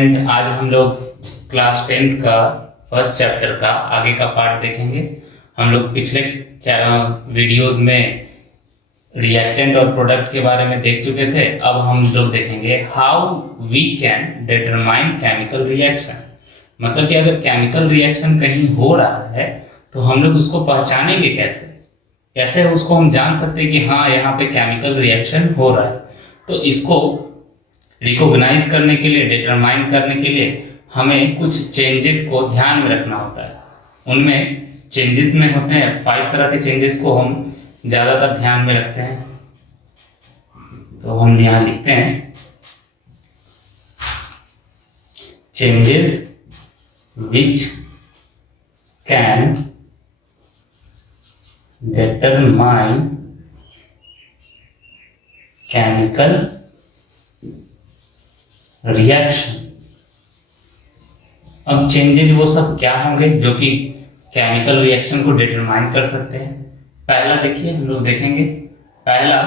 Student, आज हम लोग क्लास 10th का फर्स्ट चैप्टर का आगे का पार्ट देखेंगे। हम लोग पिछले वीडियोस में रिएक्टेंट और प्रोडक्ट के बारे में देख चुके थे। अब हम लोग देखेंगे how we can determine chemical reaction. मतलब कि अगर केमिकल रिएक्शन कहीं हो रहा है तो हम लोग उसको पहचानेंगे कैसे, कैसे उसको हम जान सकते हैं कि हाँ यहाँ पे केमिकल रिएक्शन हो रहा है। तो इसको रिकॉग्नाइज करने के लिए, डिटरमाइन करने के लिए हमें कुछ चेंजेस को ध्यान में रखना होता है। उनमें चेंजेस में होते हैं 5 तरह के चेंजेस को हम ज़्यादातर ध्यान में रखते हैं। तो हम यहाँ लिखते हैं changes which can determine chemical reaction. अब चेंजेस वो सब क्या होंगे जो कि केमिकल रिएक्शन को डिटरमाइन कर सकते हैं। पहला देखिए, हम लोग देखेंगे पहला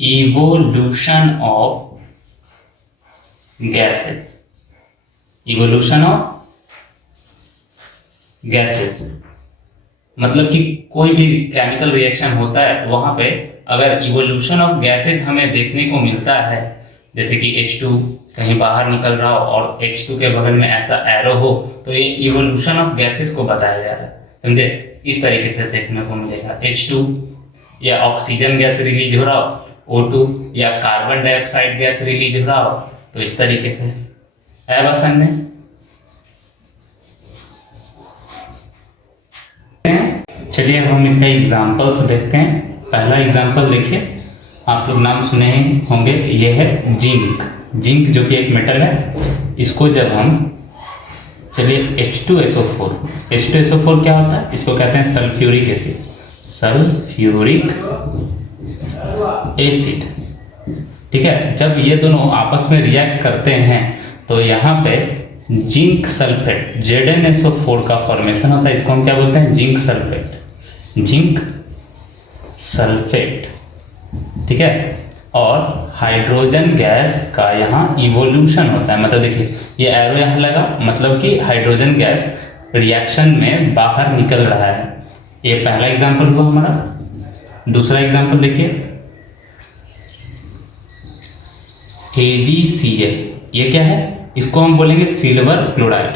evolution of gases. Evolution of gases मतलब कि कोई भी केमिकल रिएक्शन होता है तो वहां पे अगर इवोल्यूशन ऑफ गैसेस हमें देखने को मिलता है, जैसे कि H2 कहीं बाहर निकल रहा हो और H2 के बगल में ऐसा एरो हो, तो ये इवोल्यूशन ऑफ गैसेस को बताया जा रहा है। समझे? इस तरीके से देखने को मिलेगा। H2 या ऑक्सीजन गैस रिलीज हो रहा हो, O2 या कार्बन डाइऑक्साइड गैस रिलीज हो रहा हो, तो इस तरीके से है। बस हमने चलिए अब हम इसका एग्जाम्पल्स देखते हैं। पहला एग्जाम्पल देखिए, आप लोग नाम सुने होंगे, ये है जिंक। जिंक जो कि एक मेटल है, इसको जब हम चलिए H2SO4। H2SO4 क्या होता है? इसको कहते हैं सल्फ्यूरिक एसिड। सल्फ्यूरिक एसिड, ठीक है। जब ये दोनों आपस में रिएक्ट करते हैं तो यहाँ पे जिंक सल्फेट ZnSO4 का फॉर्मेशन होता है। इसको हम क्या बोलते हैं? Zinc sulphate. जिंक सल्फेट, ठीक है। और हाइड्रोजन गैस का यहाँ इवोल्यूशन होता है। मतलब देखिए ये एरो यहाँ लगा, मतलब कि हाइड्रोजन गैस रिएक्शन में बाहर निकल रहा है। ये पहला एग्जांपल हुआ हमारा। दूसरा एग्जांपल देखिए AgCl। ये क्या है? इसको हम बोलेंगे सिल्वर क्लोराइड।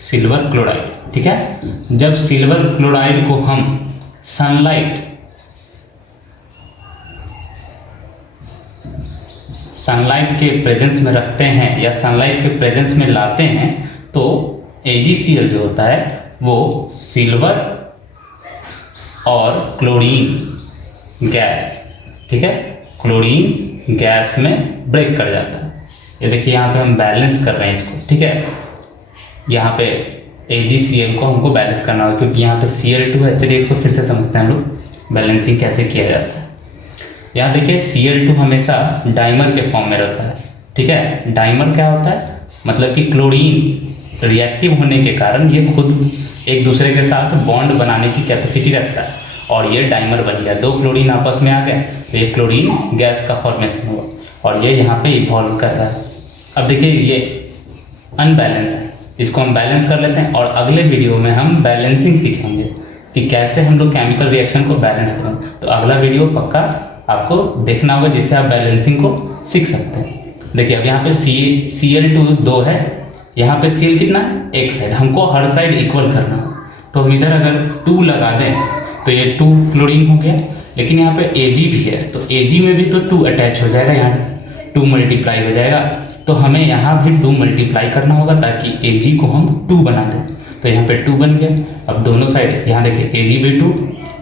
सिल्वर क्लोराइड, ठीक है। जब सिल्वर क्लोराइड को हम सनलाइट के प्रेजेंस में रखते हैं या सनलाइट के प्रेजेंस में लाते हैं तो AgCl जो होता है वो सिल्वर और क्लोरीन गैस, ठीक है, क्लोरीन गैस में ब्रेक कर जाता है। ये देखिए यहाँ पे हम बैलेंस कर रहे हैं इसको, ठीक है। यहाँ पे AgCl को हमको बैलेंस करना होगा क्योंकि यहाँ पे Cl2 है। चलिए इसको फिर से समझते हैं हम लोग, बैलेंसिंग कैसे किया जाता है। यहाँ देखिए Cl2 हमेशा डाइमर के फॉर्म में रहता है, ठीक है। डाइमर क्या होता है? मतलब कि क्लोरीन रिएक्टिव होने के कारण ये खुद एक दूसरे के साथ बॉन्ड बनाने की कैपेसिटी रखता है और ये डाइमर बन गया। 2 क्लोरीन आपस में आ गए तो ये क्लोरीन गैस का फॉर्मेशन हुआ और ये यहाँ पे इवॉल्व कर रहा है। अब देखिए ये अनबैलेंस है, इसको हम बैलेंस कर लेते हैं और अगले वीडियो में हम बैलेंसिंग सीखेंगे कि कैसे हम लोग केमिकल रिएक्शन को बैलेंस करें। तो अगला वीडियो पक्का आपको देखना होगा जिससे आप बैलेंसिंग को सीख सकते हैं। देखिए अब यहाँ पे Cl2 2 है, यहाँ पे Cl कितना है? एक साइड, हमको हर साइड इक्वल करना है। तो हम इधर अगर 2 लगा दें तो ये 2 क्लोरीन हो गया, लेकिन यहाँ पे Ag भी है तो Ag में भी तो 2 अटैच हो जाएगा, यहाँ 2 मल्टीप्लाई हो जाएगा। तो हमें यहाँ भी 2 मल्टीप्लाई करना होगा ताकि Ag को हम 2 बना दें। तो यहाँ पे 2 बन गया। अब दोनों साइड यहाँ देखिए Ag भी 2,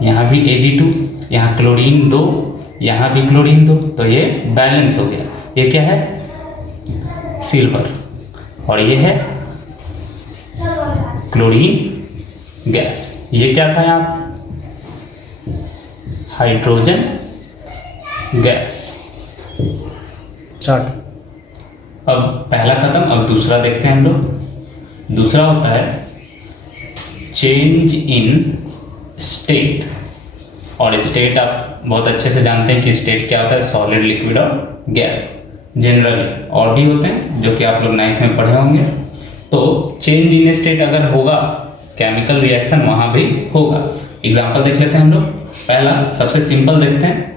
यहाँ भी Ag2, यहाँ क्लोरीन 2, यहाँ भी क्लोरीन 2, तो ये बैलेंस हो गया। ये क्या है? सिल्वर और ये है क्लोरीन गैस। ये क्या था यहाँ? Hydrogen gas. स्टार्ट। अब पहला खत्म, अब दूसरा देखते हैं हम लोग। दूसरा होता है चेंज इन स्टेट, और स्टेट आप बहुत अच्छे से जानते हैं कि स्टेट क्या होता है, सॉलिड, लिक्विड और गैस। जनरली और भी होते हैं जो कि आप लोग 9th में पढ़े होंगे। तो चेंज इन स्टेट अगर होगा, केमिकल रिएक्शन वहाँ भी होगा। एग्जाम्पल देख लेते हैं हम लोग। पहला सबसे सिंपल देखते हैं,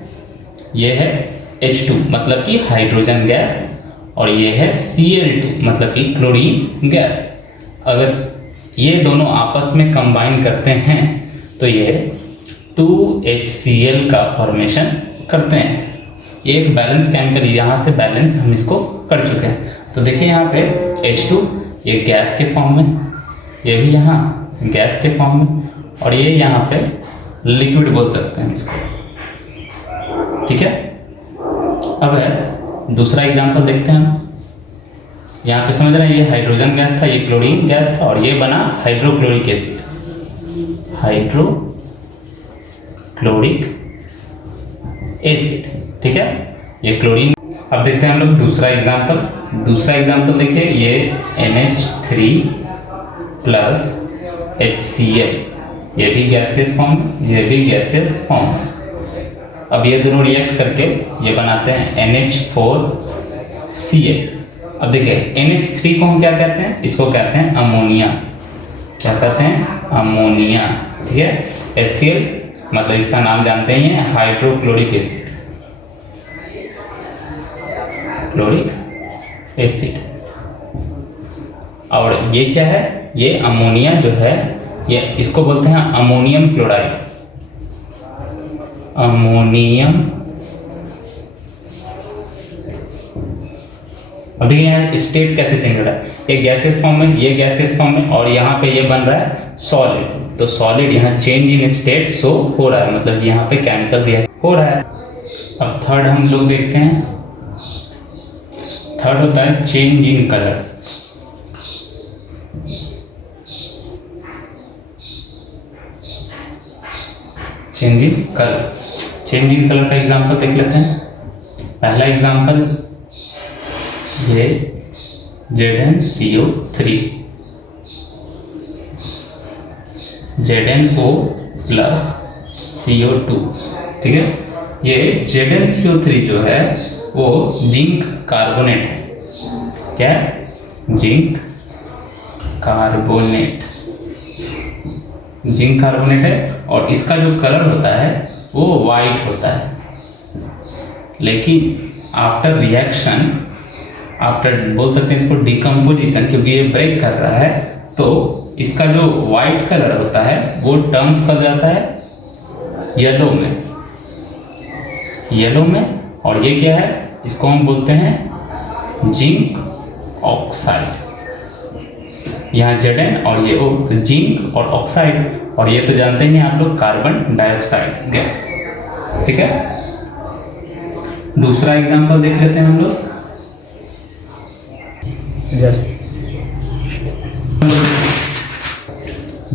ये है H2 मतलब कि हाइड्रोजन गैस, और ये है Cl2 मतलब कि क्लोरीन गैस। अगर ये दोनों आपस में कंबाइन करते हैं तो ये 2HCl का फॉर्मेशन करते हैं। ये एक बैलेंस केमिकल, यहाँ से बैलेंस हम इसको कर चुके हैं। तो देखिए यहाँ पे H2 ये गैस के फॉर्म में, ये भी यहाँ गैस के फॉर्म में, और ये यहाँ पे लिक्विड बोल सकते हैं इसको। ठीक है, अब है दूसरा एग्जांपल देखते हैं हम। यहाँ पे समझ रहे हैं, ये हाइड्रोजन गैस था, ये क्लोरीन गैस था, और ये बना हाइड्रोक्लोरिक एसिड, हाइड्रोक्लोरिक एसिड। ठीक है, ये क्लोरीन। अब देखते हैं हम लोग दूसरा एग्जांपल। दूसरा एग्जांपल देखिए, ये NH3 प्लस HCl, ये भी गैसियस फॉर्म, ये भी गैसियस फॉर्म। अब ये दोनों रिएक्ट करके ये बनाते हैं NH4Cl। अब देखिए NH3 को हम क्या कहते हैं, इसको कहते हैं अमोनिया। क्या कहते हैं, अमोनिया। ठीक है, HCl मतलब इसका नाम जानते ही हैं, हाइड्रोक्लोरिक एसिड, क्लोरिक एसिड। और ये क्या है, ये अमोनिया जो है, ये इसको बोलते हैं अमोनियम क्लोराइड, अमोनियम। अब देखिए यहाँ स्टेट कैसे चेंज हो रहा है, ये गैसियस फॉर्म में, ये गैसियस फॉर्म में, और यहाँ पे ये बन रहा है सॉलिड। तो सॉलिड यहाँ चेंज इन स्टेट शो हो रहा है, मतलब यहाँ पे केमिकल रिएक्शन हो रहा है। अब थर्ड हम लोग देखते हैं। थर्ड होता है change in colour. Change in colour, change in colour का एग्जांपल देख लेते हैं। पहला एग्जांपल ये ZnCO3, ZnO प्लस CO2। ठीक है, ये ZnCO3 जो है वो जिंक कार्बोनेट है। क्या, जिंक कार्बोनेट, जिंक कार्बोनेट है, और इसका जो कलर होता है वो वाइट होता है। लेकिन आफ्टर रिएक्शन, आफ्टर बोल सकते हैं इसको डिकम्पोजिशन, क्योंकि ये ब्रेक कर रहा है, तो इसका जो वाइट कलर होता है वो टर्न्स कर जाता है येलो में, येलो में। और ये क्या है, इसको हम बोलते हैं जिंक ऑक्साइड। यहाँ Zn और ये O, तो जिंक और ऑक्साइड, और ये तो जानते हैं आप लोग कार्बन डाइऑक्साइड गैस। ठीक है, दूसरा एग्जांपल देख लेते हैं हम लोग।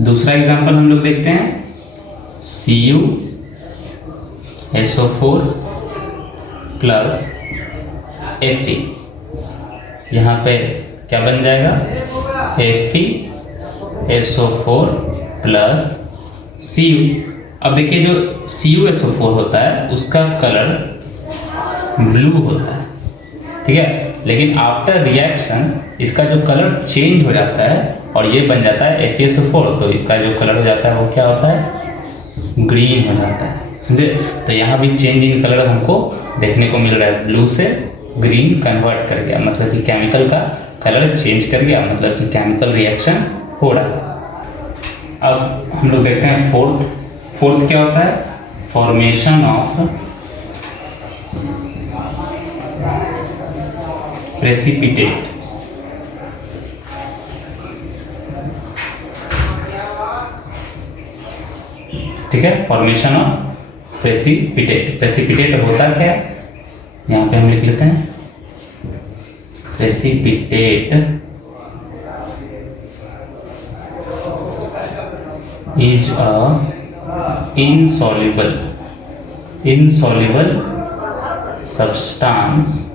दूसरा एग्जांपल हम लोग देखते हैं, CuSO4 प्लस Fe। यहाँ पे क्या बन जाएगा, FeSO4 प्लस Cu। अब देखिए जो CuSO4 होता है उसका कलर ब्लू होता है। ठीक है, लेकिन आफ्टर रिएक्शन इसका जो कलर चेंज हो जाता है और ये बन जाता है FeSO4, तो इसका जो कलर हो जाता है वो क्या होता है, ग्रीन हो जाता है। समझे, तो यहाँ भी चेंज इन कलर हमको देखने को मिल रहा है, ब्लू से ग्रीन कन्वर्ट कर गया, मतलब कि केमिकल का कलर चेंज कर गया, मतलब कि केमिकल रिएक्शन हो रहा है। अब हम लोग देखते हैं फोर्थ क्या होता है, फॉर्मेशन ऑफ प्रेसिपिटेट। ठीक है, फॉर्मेशन ऑफ प्रेसिपिटेट। प्रेसिपिटेट होता क्या है, यहाँ पे हम लिख लेते हैं, precipitate is a insoluble substance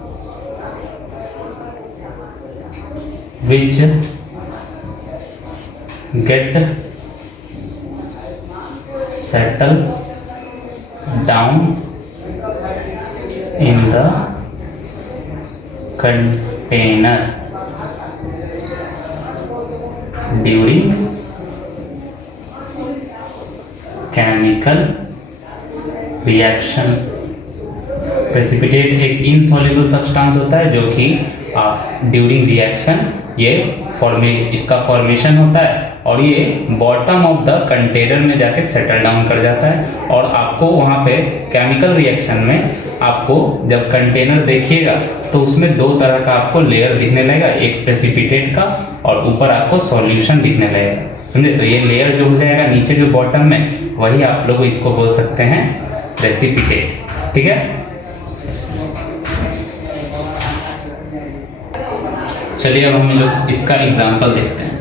which get settle down in the container during chemical reaction। Precipitate एक इनसॉल्युबल सब्सटेंस होता है जो कि ड्यूरिंग रिएक्शन ये इसका फॉर्मेशन होता है और ये बॉटम ऑफ द कंटेनर में जाके सेटल डाउन कर जाता है। और आपको वहाँ पे केमिकल रिएक्शन में आपको जब कंटेनर देखिएगा तो उसमें दो तरह का आपको लेयर दिखने लगेगा, एक प्रेसिपिटेट का और ऊपर आपको सॉल्यूशन दिखने लगेगा, समझे। तो ये लेयर जो हो जाएगा नीचे जो बॉटम में, वही आप लोग इसको बोल सकते हैं प्रेसिपिटेट, ठीक है। चलिए अब हम लोग इसका एग्जाम्पल देखते हैं।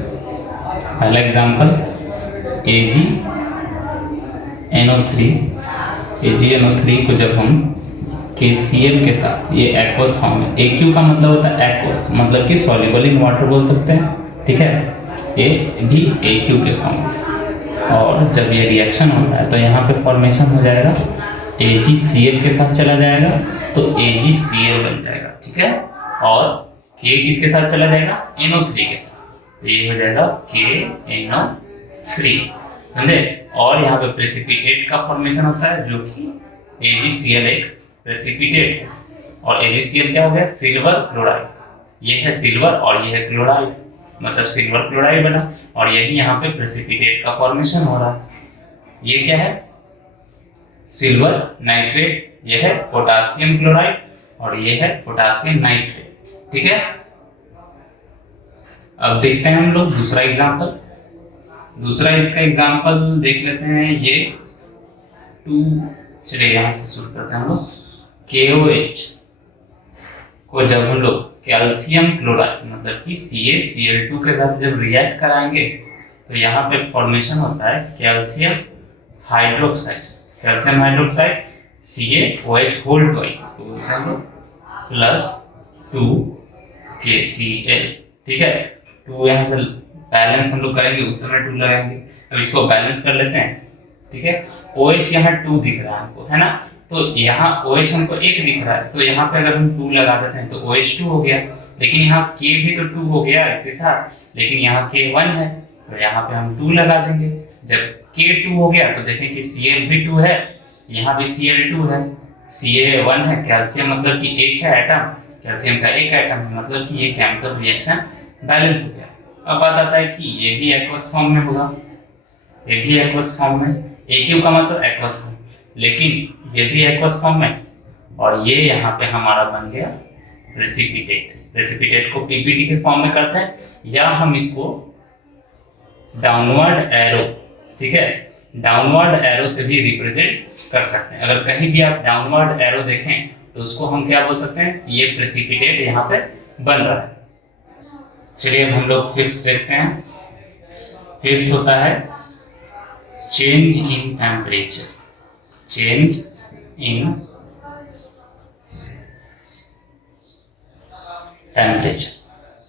पहला एग्जाम्पल AgNO3 को जब हम KCl के साथ, ये एक्वस फॉर्म है, AQ का मतलब होता है एक्वस, मतलब कि सॉल्युबल इन वाटर बोल सकते हैं, ठीक है। ये भी AQ के फॉर्म है और जब ये रिएक्शन होता है तो यहाँ पे फॉर्मेशन हो जाएगा, AgCl के साथ चला जाएगा तो AgCl बन जाएगा, ठीक है। और K किसके साथ चला जाएगा, NO3 के साथ, ये हो जाएगा KNO3, समझे। और यहाँ पे प्रेसिपिटेट का फॉर्मेशन होता है जो कि AgCl एक प्रेसिपिटेट है और AgCl क्या हो गया, सिल्वर क्लोराइड। ये है सिल्वर और ये है क्लोराइड, मतलब सिल्वर क्लोराइड बना और यही यहाँ पे प्रेसिपिटेट का फॉर्मेशन हो रहा है। ये क्या है, सिल्वर नाइट्रेट, ये है पोटासियम क्लोराइड और ये है पोटासियम नाइट्रेट, ठीक है। अब देखते हैं हम लोग दूसरा एग्जांपल। दूसरा इसका एग्जांपल देख लेते हैं, ये चलिए यहां से शुरू करते हैं हम लोग। KOH को जब हम लोग कैल्शियम क्लोराइड मतलब कि CaCl2 के साथ जब रिएक्ट कराएंगे तो यहाँ पे फॉर्मेशन होता है calcium hydroxide CaOH whole twice, इसको बोलते हैं हम लोग, प्लस 2KCl, ठीक है। 2 यहाँ से बैलेंस हम लोग करेंगे, उस समय 2 लगाएंगे। अब इसको बैलेंस कर लेते हैं, ठीक है। OH यहाँ 2 दिख रहा है हमको, है ना, तो यहाँ OH हमको 1 दिख रहा है, तो यहाँ पे अगर हम 2 लगा देते हैं तो OH2 हो गया। लेकिन यहाँ K भी तो 2 हो गया इसके साथ, लेकिन यहाँ K 1 है तो यहाँ पे हम 2 लगा देंगे। जब K 2 हो गया तो देखें कि Cl भी 2 है, यहाँ भी Cl2 है, Ca 1 है, कैल्शियम मतलब कि 1 है एटम, कैल्शियम का 1 एटम है, मतलब कि ये केमिकल रिएक्शन बैलेंस हो गया। अब बात आता है कि ये भी एक्वस फॉर्म में होगा, ये भी एक्वस फॉर्म में, AQ का मतलब एक्वस फॉर्म, लेकिन ये भी एक्वस फॉर्म में और ये यहाँ पे हमारा बन गया प्रेसिपिटेट को PPT के फॉर्म में करते हैं, या हम इसको डाउनवर्ड एरो, ठीक है, डाउनवर्ड एरो से भी रिप्रेजेंट कर सकते हैं। अगर कहीं भी आप डाउनवर्ड एरो देखें तो उसको हम क्या बोल सकते हैं, ये प्रेसिपिटेट यहाँ पे बन रहा है। चलिए हम लोग फिफ्थ देखते हैं। फिफ्थ होता है change in temperature, change in temperature.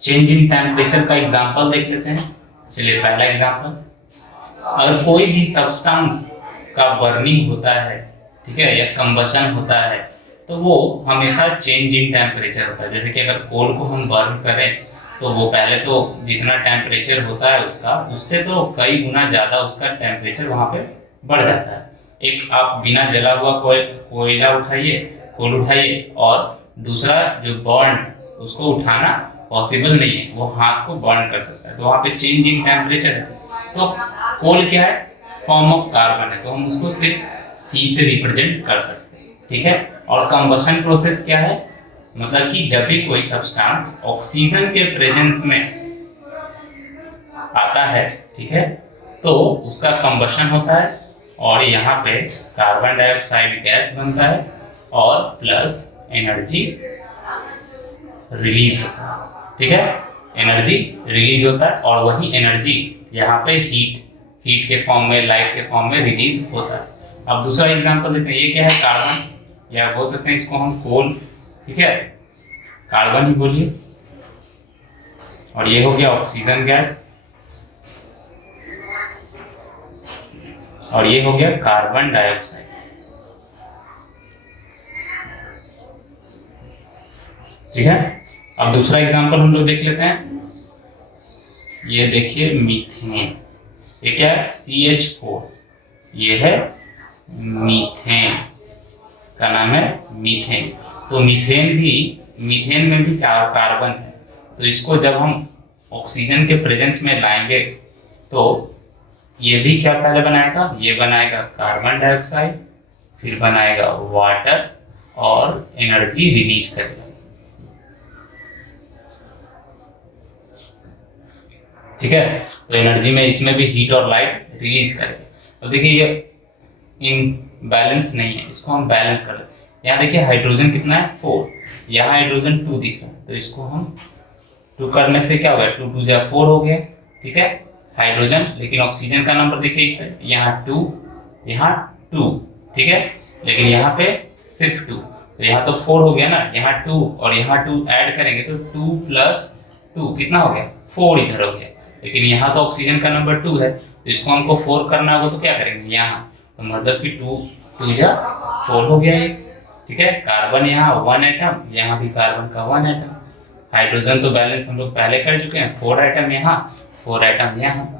Change in temperature का एग्जांपल देख लेते हैं। चलिए पहला एग्जांपल, अगर कोई भी सब्सटेंस का बर्निंग होता है, ठीक है, या कंबशन होता है तो वो हमेशा चेंज इन टेम्परेचर होता है। जैसे कि अगर कोल को हम बर्न करें तो वो पहले तो जितना टेम्परेचर होता है उसका, उससे तो कई गुना ज़्यादा उसका टेम्परेचर वहाँ पे बढ़ जाता है। एक आप बिना जला हुआ कोयला उठाइए, कोल उठाइए, और दूसरा जो बर्न उसको उठाना पॉसिबल नहीं है, वो हाथ को बर्न कर सकता है, तो वहाँ पे चेंज इन टेम्परेचर है। तो कोल क्या है, फॉर्म ऑफ कार्बन है, तो हम उसको सिर्फ C से रिप्रेजेंट कर सकते हैं, ठीक है। और कंबशन प्रोसेस क्या है, मतलब कि जब भी कोई सब्सटेंस ऑक्सीजन के प्रेजेंस में आता है, ठीक है, तो उसका कंबशन होता है और यहाँ पे कार्बन डाइऑक्साइड गैस बनता है और प्लस एनर्जी रिलीज होता है, ठीक है, एनर्जी रिलीज होता है और वही एनर्जी यहाँ पे हीट के फॉर्म में, लाइट के फॉर्म में रिलीज होता है। अब दूसरा एग्जांपल देते हैं, ये क्या है, कार्बन, या बोल सकते हैं इसको हम कोल, ठीक है, कार्बन ही बोलिए, और ये हो गया ऑक्सीजन गैस और ये हो गया कार्बन डाइऑक्साइड। ठीक है। अब दूसरा एग्जांपल हम लोग देख लेते हैं। ये देखिए मीथेन, ये क्या है CH4, ये है मीथेन, का नाम है मीथेन। तो मीथेन में भी कार्बन है, तो इसको जब हम ऑक्सीजन के प्रेजेंस में लाएंगे तो ये भी क्या पहले बनाएगा, ये बनाएगा कार्बन डाइऑक्साइड, फिर बनाएगा वाटर और एनर्जी रिलीज करेगा। ठीक है, तो एनर्जी में इसमें भी हीट और लाइट रिलीज करेगा। तो देखिए ये इन बैलेंस नहीं है, इसको हम बैलेंस कर लेते हैं। यहाँ देखिए हाइड्रोजन कितना है 4, यहाँ हाइड्रोजन 2 दिख रहा है, तो इसको हम 2 करने से क्या हो गया, 2 2 जा 4 हो गया। ठीक है, हाइड्रोजन, लेकिन ऑक्सीजन का नंबर देखिए इसे, यहाँ 2 यहाँ 2, ठीक है, लेकिन यहाँ पे सिर्फ 2, तो यहाँ तो 4 हो गया ना, यहाँ 2 और यहाँ 2 ऐड करेंगे तो 2 + 2 कितना हो गया 4 इधर हो गया, लेकिन यहाँ तो ऑक्सीजन का नंबर 2 है, तो इसको हमको 4 करना होगा तो क्या करेंगे यहाँ, तो मतलब कि 2 2 जा 4 हो गया ये। ठीक है, कार्बन यहाँ 1 एटम, यहाँ भी कार्बन का 1 एटम। हाइड्रोजन तो बैलेंस हम लोग पहले कर चुके हैं, 4 एटम यहाँ 4 एटम यहाँ।